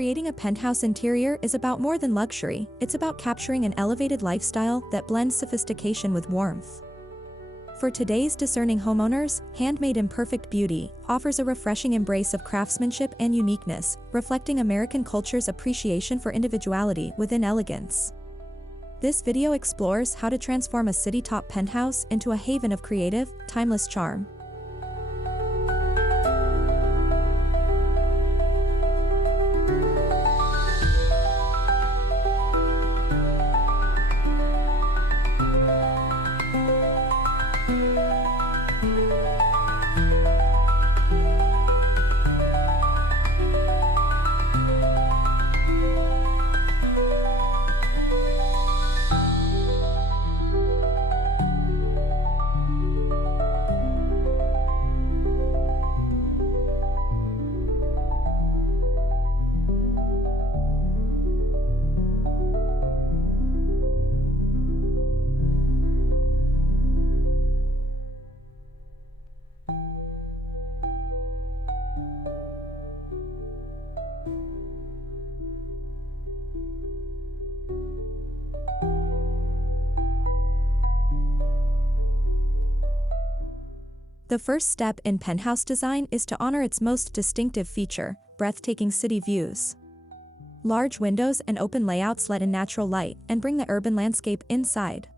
creating a penthouse interior is about more than luxury, it's about capturing an elevated lifestyle that blends sophistication with warmth. For today's discerning homeowners, Handmade Imperfect Beauty offers a refreshing embrace of craftsmanship and uniqueness, reflecting American culture's appreciation for individuality within elegance. This video explores how to transform a city-top penthouse into a haven of creative, timeless charm. The first step in penthouse design is to honor its most distinctive feature, breathtaking city views. Large windows and open layouts let in natural light and bring the urban landscape inside.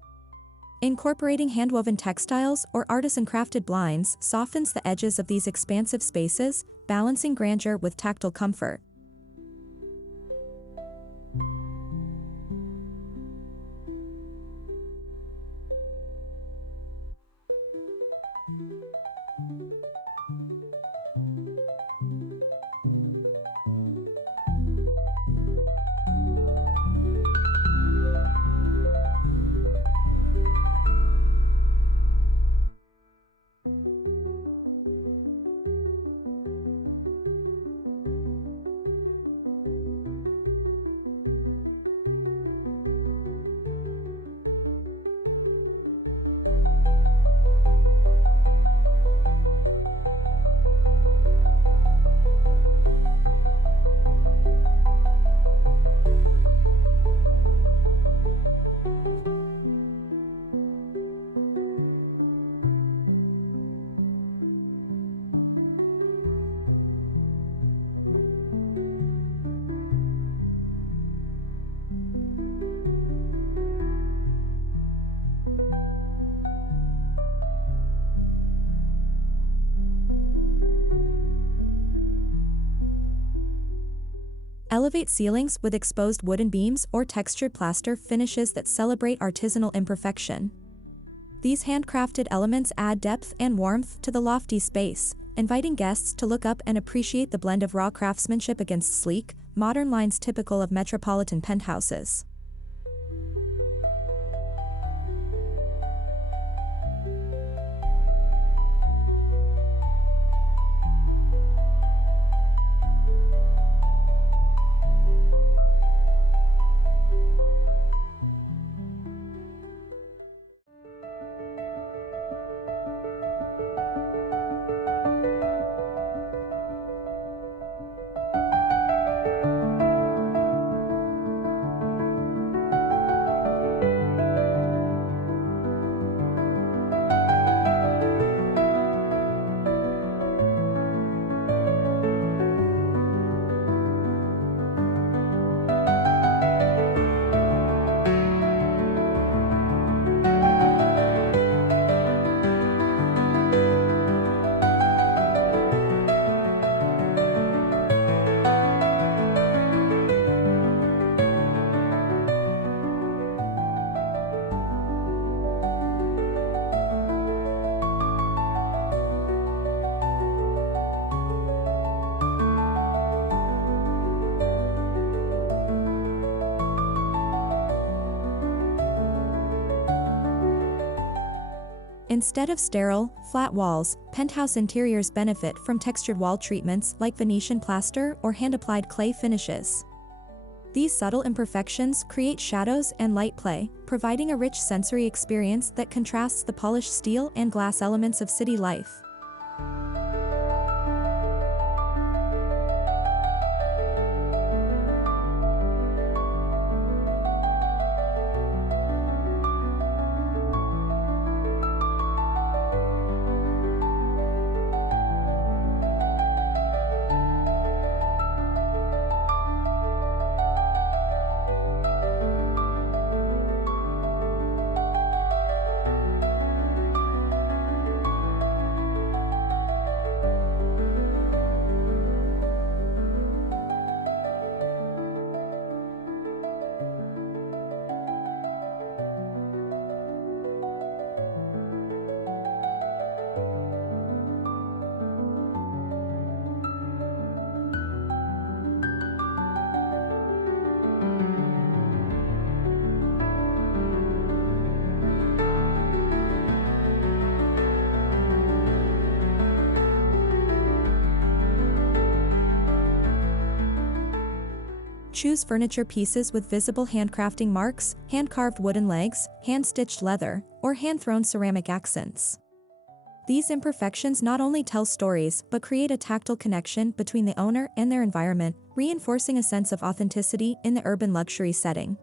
Incorporating hand-woven textiles or artisan-crafted blinds softens the edges of these expansive spaces, balancing grandeur with tactile comfort. Elevate ceilings with exposed wooden beams or textured plaster finishes that celebrate artisanal imperfection. These handcrafted elements add depth and warmth to the lofty space, inviting guests to look up and appreciate the blend of raw craftsmanship against sleek, modern lines typical of metropolitan penthouses. Instead of sterile, flat walls, penthouse interiors benefit from textured wall treatments like Venetian plaster or hand-applied clay finishes. These subtle imperfections create shadows and light play, providing a rich sensory experience that contrasts the polished steel and glass elements of city life. Choose furniture pieces with visible handcrafting marks, hand-carved wooden legs, hand-stitched leather, or hand-thrown ceramic accents. These imperfections not only tell stories but create a tactile connection between the owner and their environment, reinforcing a sense of authenticity in the urban luxury setting.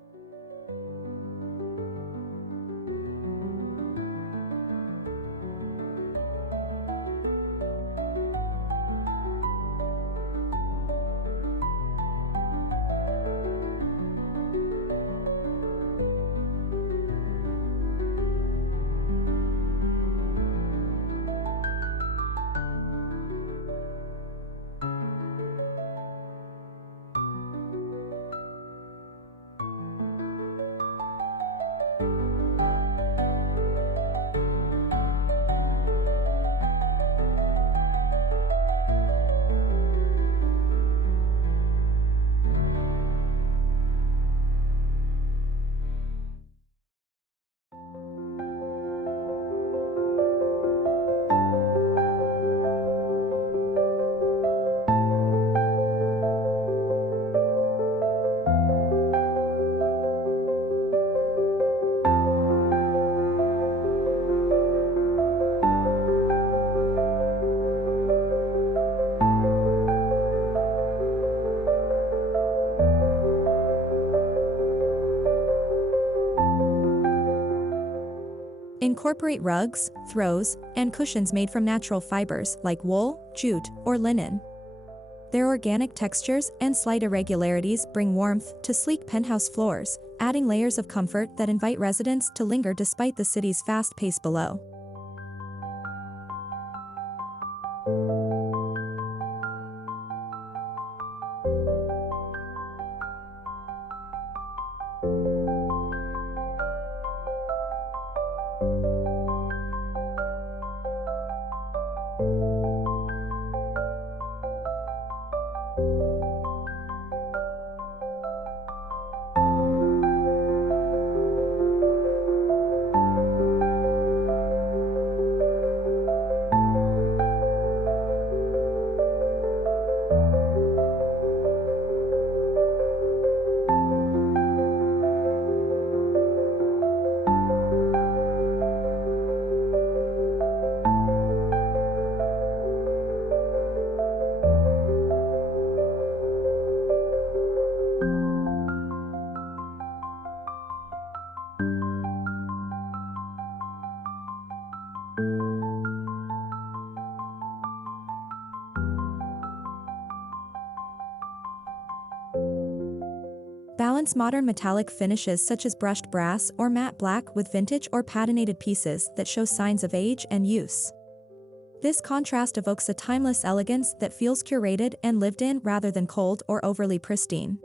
Incorporate rugs, throws, and cushions made from natural fibers like wool, jute, or linen. Their organic textures and slight irregularities bring warmth to sleek penthouse floors, adding layers of comfort that invite residents to linger despite the city's fast pace below. Balance modern metallic finishes such as brushed brass or matte black with vintage or patinated pieces that show signs of age and use. This contrast evokes a timeless elegance that feels curated and lived in rather than cold or overly pristine.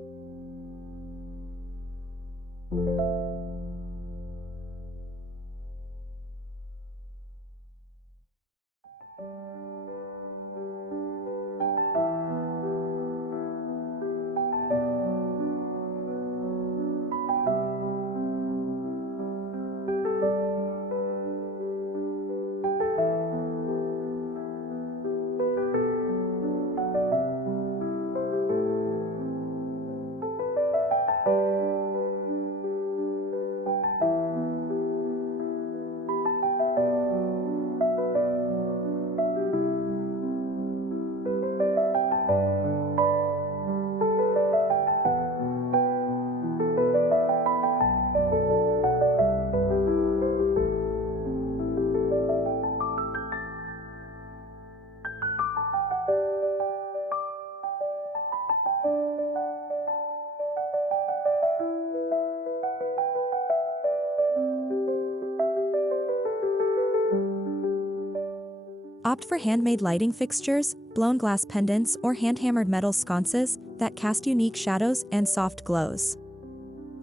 Opt for handmade lighting fixtures, blown glass pendants, or hand-hammered metal sconces that cast unique shadows and soft glows.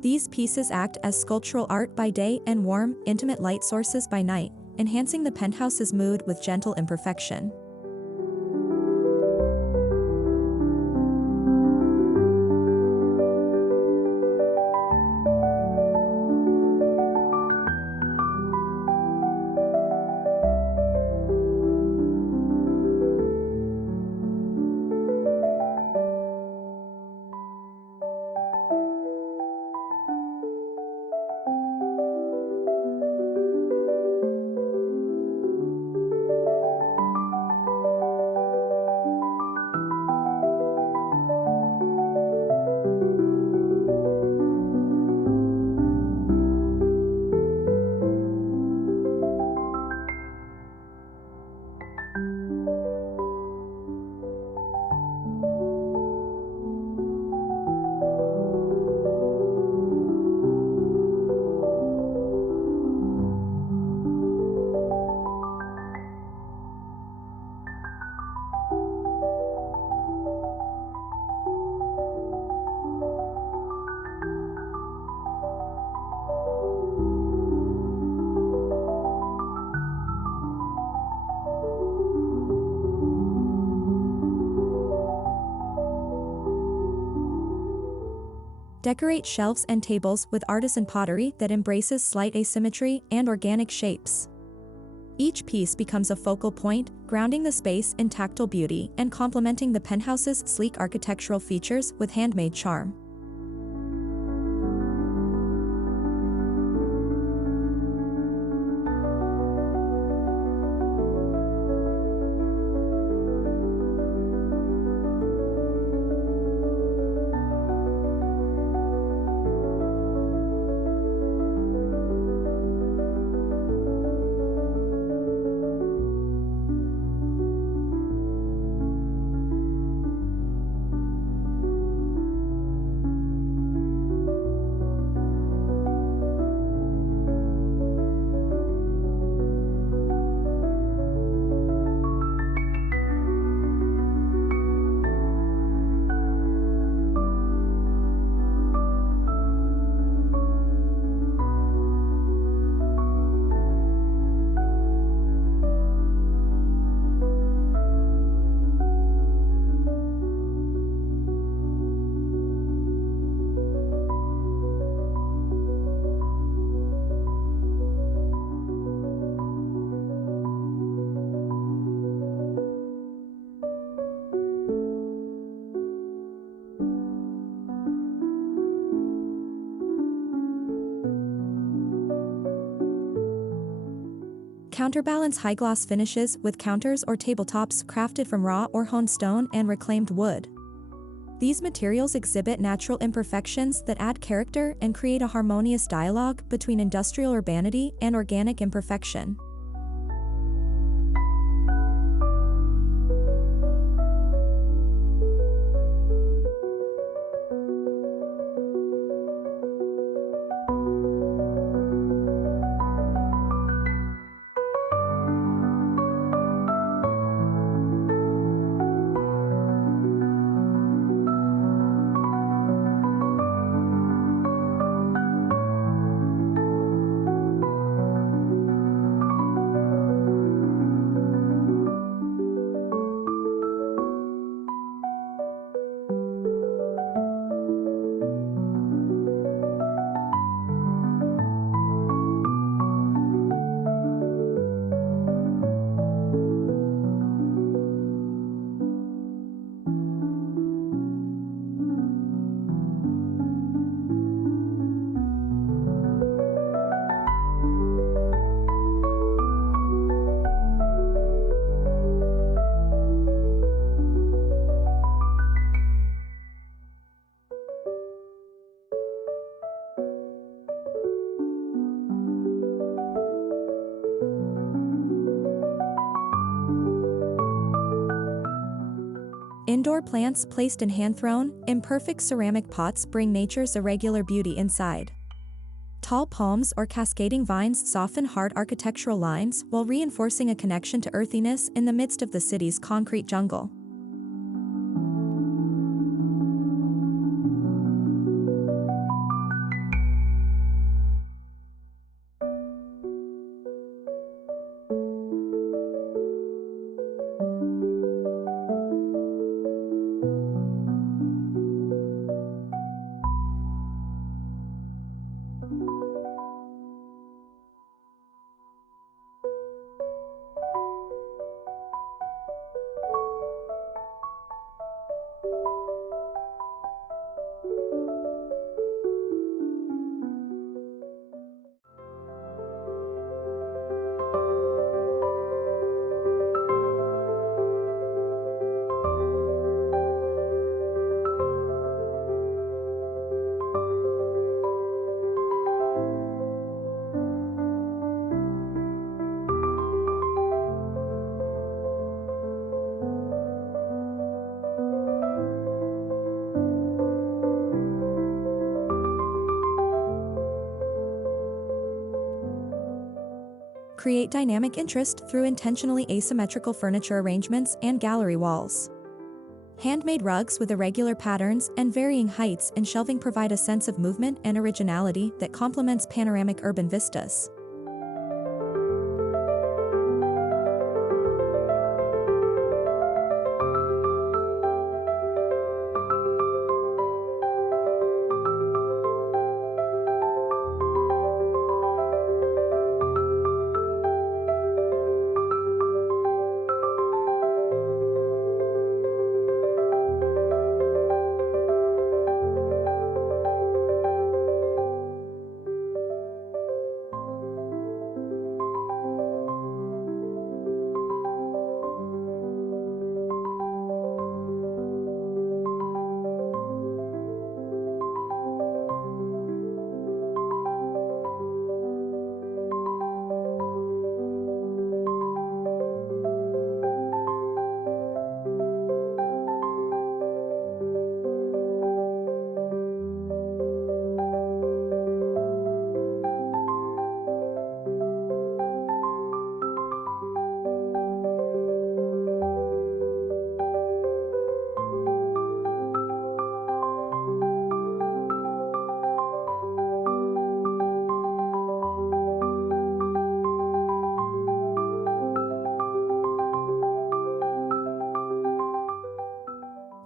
These pieces act as sculptural art by day and warm, intimate light sources by night, enhancing the penthouse's mood with gentle imperfection. Decorate shelves and tables with artisan pottery that embraces slight asymmetry and organic shapes. Each piece becomes a focal point, grounding the space in tactile beauty and complementing the penthouse's sleek architectural features with handmade charm. Counterbalance high-gloss finishes with counters or tabletops crafted from raw or honed stone and reclaimed wood. These materials exhibit natural imperfections that add character and create a harmonious dialogue between industrial urbanity and organic imperfection. Indoor plants placed in hand-thrown, imperfect ceramic pots bring nature's irregular beauty inside. Tall palms or cascading vines soften hard architectural lines while reinforcing a connection to earthiness in the midst of the city's concrete jungle. Create dynamic interest through intentionally asymmetrical furniture arrangements and gallery walls. Handmade rugs with irregular patterns and varying heights and shelving provide a sense of movement and originality that complements panoramic urban vistas.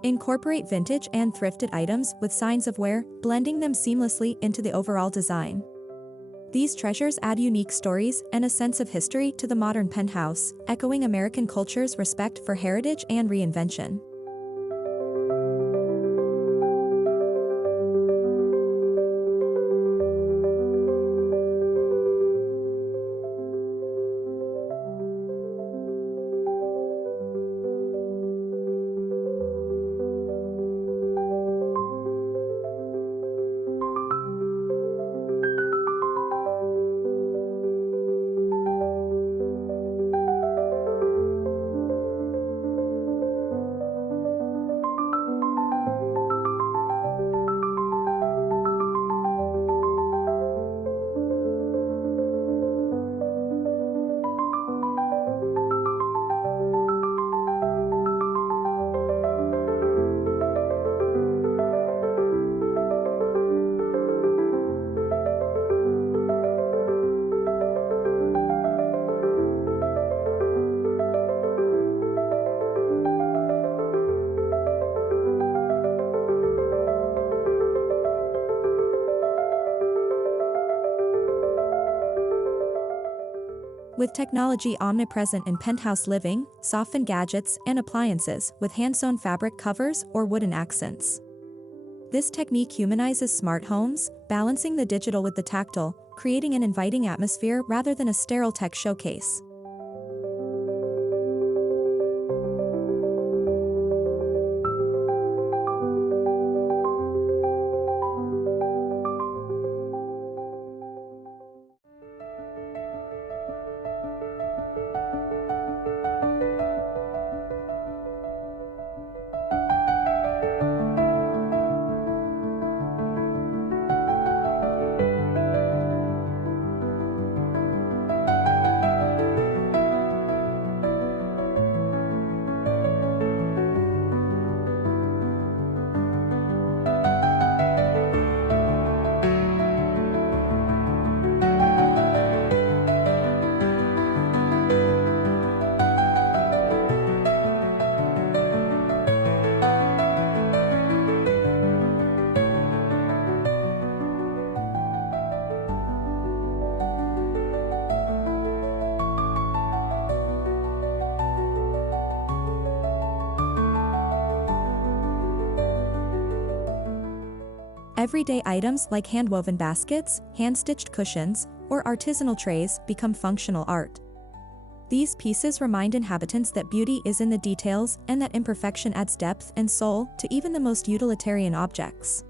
Incorporate vintage and thrifted items with signs of wear, blending them seamlessly into the overall design. These treasures add unique stories and a sense of history to the modern penthouse, echoing American culture's respect for heritage and reinvention. With technology omnipresent in penthouse living, soften gadgets and appliances with hand-sewn fabric covers or wooden accents. This technique humanizes smart homes, balancing the digital with the tactile, creating an inviting atmosphere rather than a sterile tech showcase. Everyday items like hand-woven baskets, hand-stitched cushions, or artisanal trays become functional art. These pieces remind inhabitants that beauty is in the details and that imperfection adds depth and soul to even the most utilitarian objects.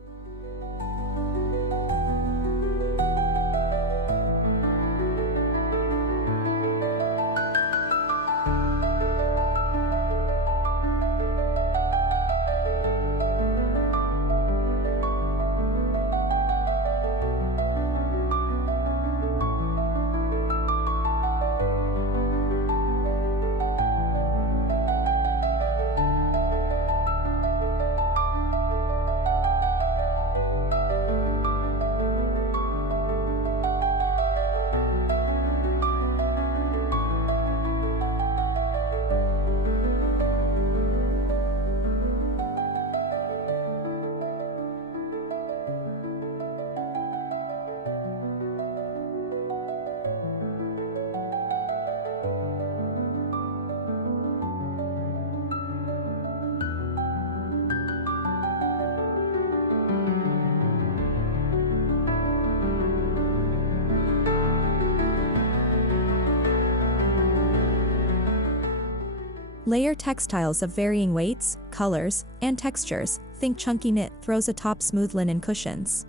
Layer textiles of varying weights, colors, and textures. Think chunky knit throws atop smooth linen cushions.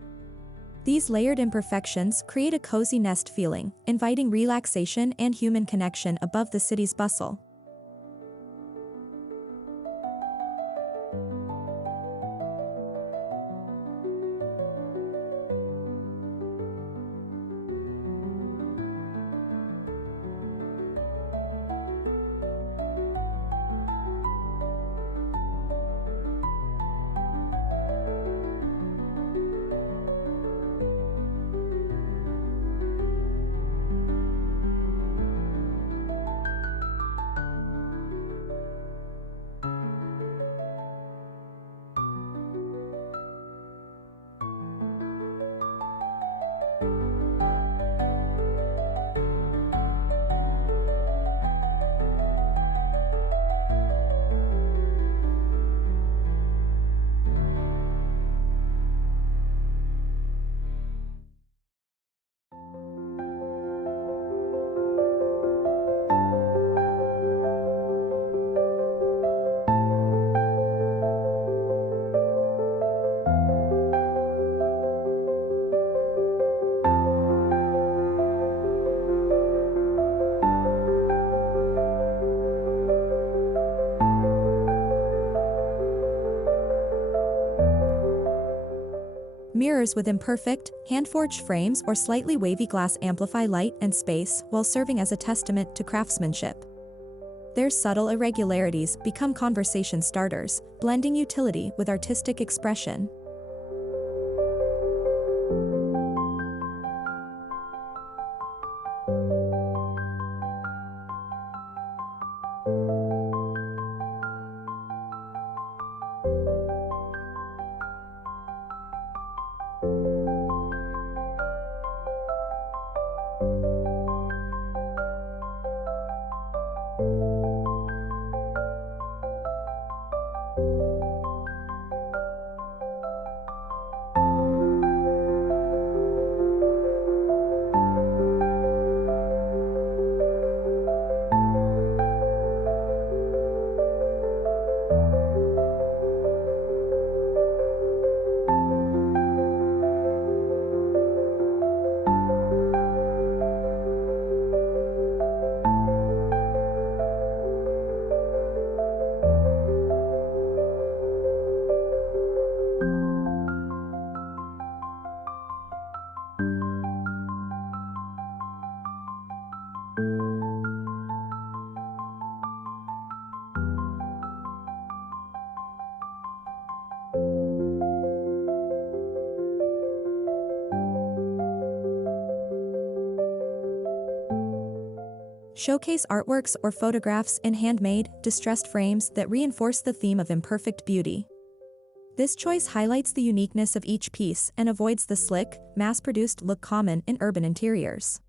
These layered imperfections create a cozy nest feeling, inviting relaxation and human connection above the city's bustle. mirrors with imperfect, hand-forged frames or slightly wavy glass amplify light and space while serving as a testament to craftsmanship. Their subtle irregularities become conversation starters, blending utility with artistic expression. Showcase artworks or photographs in handmade, distressed frames that reinforce the theme of imperfect beauty. This choice highlights the uniqueness of each piece and avoids the slick, mass-produced look common in urban interiors.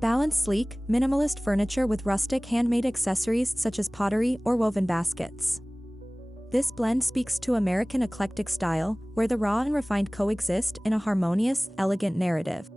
Balance sleek, minimalist furniture with rustic handmade accessories such as pottery or woven baskets. This blend speaks to American eclectic style, where the raw and refined coexist in a harmonious, elegant narrative.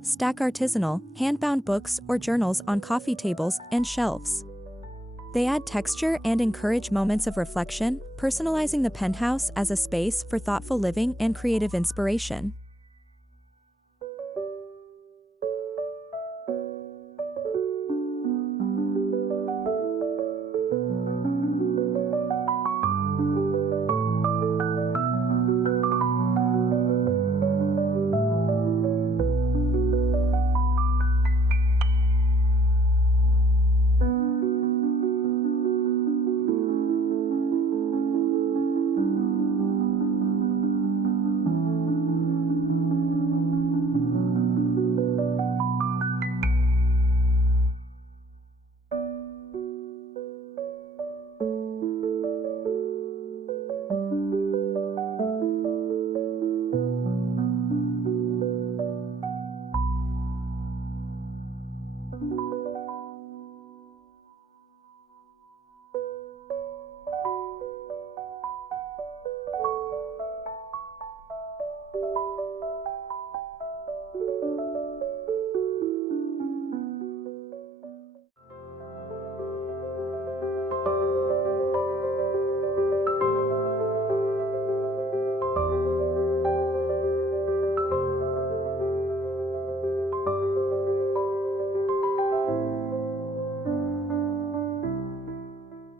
Stack artisanal, hand-bound books or journals on coffee tables and shelves. They add texture and encourage moments of reflection, personalizing the penthouse as a space for thoughtful living and creative inspiration.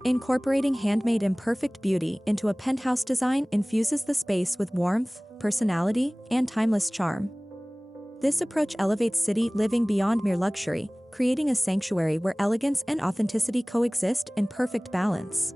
Incorporating handmade imperfect beauty into a penthouse design infuses the space with warmth, personality, and timeless charm. This approach elevates city living beyond mere luxury, creating a sanctuary where elegance and authenticity coexist in perfect balance.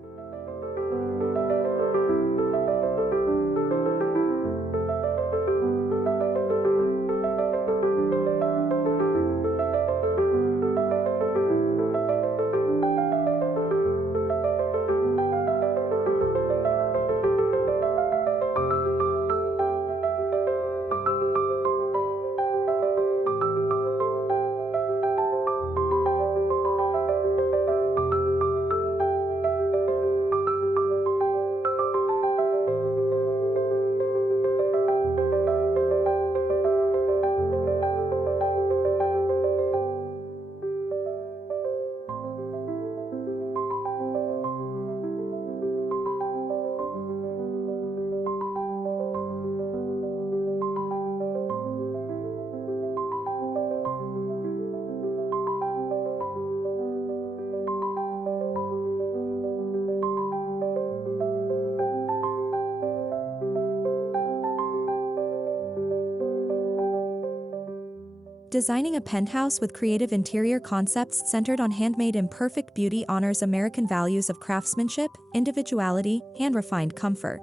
Designing a penthouse with creative interior concepts centered on handmade imperfect beauty honors American values of craftsmanship, individuality, and refined comfort.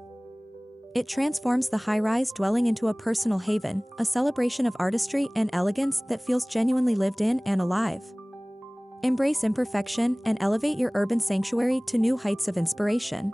It transforms the high-rise dwelling into a personal haven, a celebration of artistry and elegance that feels genuinely lived in and alive. Embrace imperfection and elevate your urban sanctuary to new heights of inspiration.